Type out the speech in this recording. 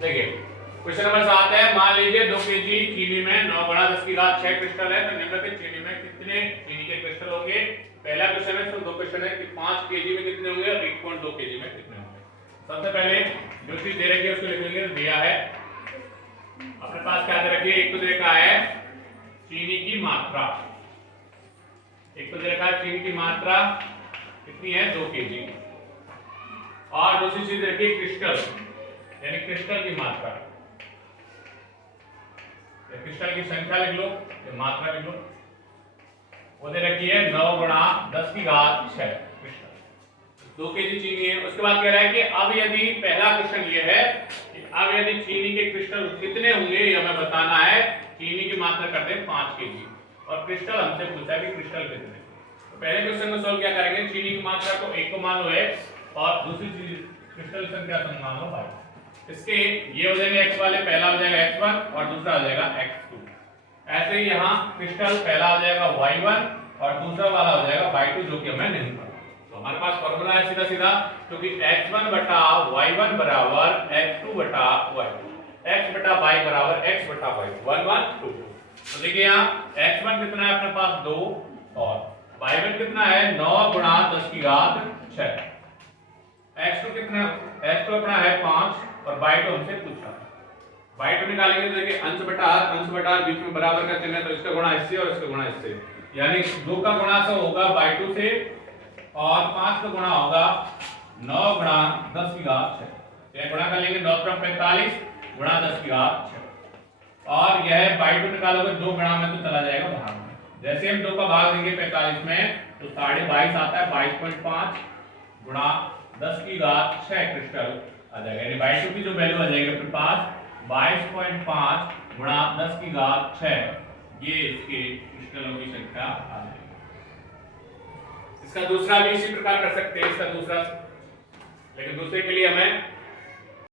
देखिए question number 7 है, मान लीजिए 2 केजी चीनी में 9 गुणा 10 की घात 6 क्रिस्टल है, तो निम्नलिखित चीनी में कितने चीनी के क्रिस्टल होंगे। पहला क्वेश्चन है, इसमें दो क्वेश्चन है कि 5 केजी में कितने होंगे और 1.2 केजी में कितने होंगे। सबसे पहले जो चीज दे रखी है उसको लिखेंगे, दिया है अपने पास क्या दे रखी है, एक तो दे रखा है चीनी की मात्रा, एक तो दे रखा है चीनी की मात्रा कितनी है 2 केजी, और दूसरी चीज दे रखी है क्रिस्टल यानी क्रिस्टल की मात्रा, क्रिस्टल की संख्या लिख लो, मात्रा लिख लो। वो दे रखी है 9 गुणा 10 की घात 6 क्रिस्टल, 2 केजी चीनी है। उसके बाद कह रहा है कि अब यदि पहला क्वेश्चन ये है कि अब यदि चीनी के क्रिस्टल कितने होंगे ये हमें बताना है। चीनी की मात्रा करते हैं 5 केजी और क्रिस्टल हमसे पूछा है कि क्रिस्टल कितने। तो पहले क्वेश्चन में सॉल्व क्या करेंगे, चीनी की मात्रा को 1 को मान लो x और दूसरी चीज क्रिस्टल की संख्या को मान लो y। इसके ये हो जाएंगे x वाले, पहला हो जाएगा x1 और दूसरा हो जाएगा x2। ऐसे ही यहाँ क्रिस्टल पहला हो जाएगा y1 और दूसरा वाला हो जाएगा y2, जो कि हमें नहीं पता। तो हमारे पास फॉर्मूला है सीधा सीधा, क्योंकि x1 बटा y1 बराबर x2 बटा y2, x बटा y बराबर x बटा y2, 1 1 2 2। तो देखिए यहाँ x1 कितना है अपने पास 2 और y1 कितना है 9 गुणा 10 की घात 6, x2 कितना, x2 अपना है 5 और y2 हमसे पूछा। y2 निकालेंगे तो देखिए अंश बटा बीच में बराबर का चिन्ह है, तो इसका गुणा इससे और इसका गुणा इससे, यानी 2 का गुणा से होगा y2 से और 5 का गुणा होगा 9 गुणा 10 की घात 6। ये गुणा कर लेंगे 9 × 45 गुणा 10 की घात 6, और यह y2 निकालोगे 2 गुणा में तो चला जाएगा भाग में। जैसे हम 2 का भाग देंगे 45 में तो 22.5 आता है, 22.5 गुणा 10 की घात 6 क्रिस्टल आ जाएगा, यानी y2 की जो वैल्यू आ जाएगी अपने पास 22.5 गुणा 10 की घात 6, ये इसके क्रिस्टलों की संख्या आ जाएगी। इसका दूसरा भी इसी प्रकार कर सकते हैं, इसका दूसरा, लेकिन दूसरे के लिए हमें